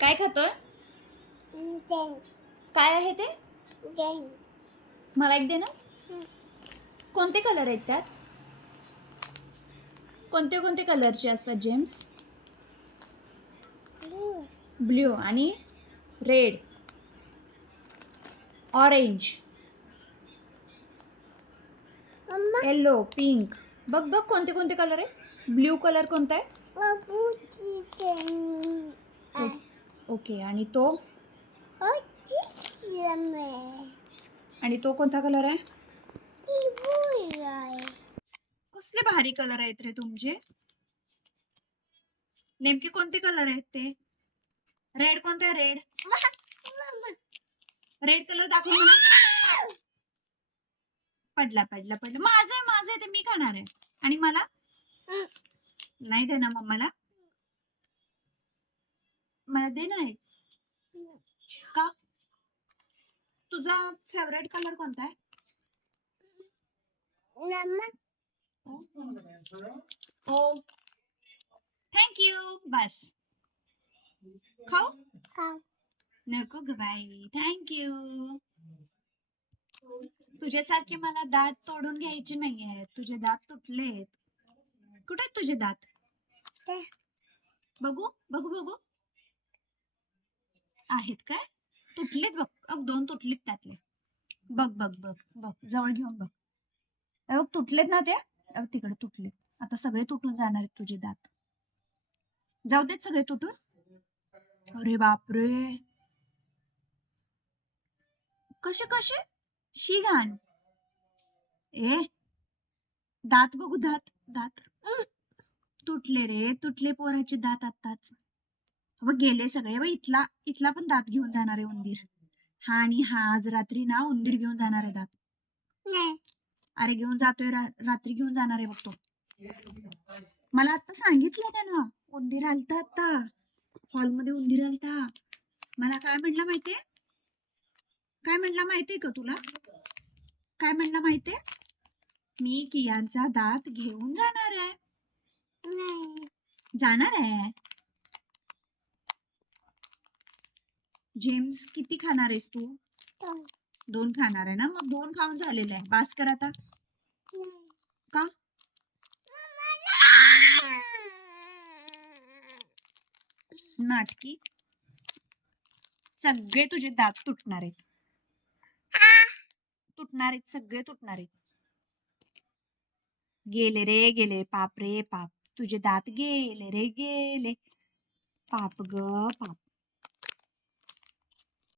काय खातोय? काय आहे ते? मला एक दे ना. कोणते कलर आहेत त्यात? कोणते कोणते कलरचे असतात जेम्स? ब्ल्यू आणि रेड, ऑरेंज, येलो, पिंक. बघ बघ कोणते कोणते कलर आहे. ब्ल्यू कलर कोणता आहे? ओके. आणि तो कोणता कलर आहे? कसले भारी कलर आहेत रे तुमचे. नेमके कोणते कलर आहेत ते? रेड कोणता आहे? रेड कलर दाखव मला. पडला माझं आहे ते मी खाणार आहे. आणि मला नाही देणार मम्माला. मला दे नाही. का? तुझा फेवरेट कलर कोणता आहे? ओ थँक्यू. बस खाऊ नको ग बाई. थँक्यू. तुझ्यासारखे मला दात तोडून घ्यायचे नाहीये. तुझे दात तुटलेत. कुठे आहेत तुझे दात? बघू बघू बघू. आहेत काय? तुटलेत बघ. दोन तुटलेत त्यातले. बघ बघ बघ बघ जवळ घेऊन बघ. बघ तुटलेत ना ते. तिकडे तुटलेत. आता सगळे तुटून जाणार आहेत तुझे दात. जाऊ देत सगळे तुटून. अरे बापरे. कसे कसे? शी घाण. ए दात बघू. दात दात तुटले रे. तुटले पोराचे दात आताच. बघ गेले सगळे. इथला इथला पण दात घेऊन जाणार आहे उंदीर. हा आणि हा आज रात्री ना उंदीर घेऊन जाणार आहे दात. अरे घेऊन जातोय. रात्री घेऊन जाणार आहे बघ तो. मला आता सांगितलं त्यानं. उंदीर आलता आता हॉलमध्ये. उंदीर आलता. मला काय म्हणला माहितीये? काय म्हणला माहितीये का तुला? काय म्हणला माहितीये? मी कियांचा दात घेऊन जाणार आहे. जाणार आहे. जेम्स किती खाणार आहेस तू? 2 खाणार आहे ना. मग 2 खाऊन झालेलं आहे. बास कर आता. का? नाटकी. सगळे तुझे दात तुटणार आहेत. तुटणार आहेत. सगळे तुटणार आहेत. गेले रे गेले. पाप रे पाप. तुझे दात गेले रे गेले. पाप ग पाप.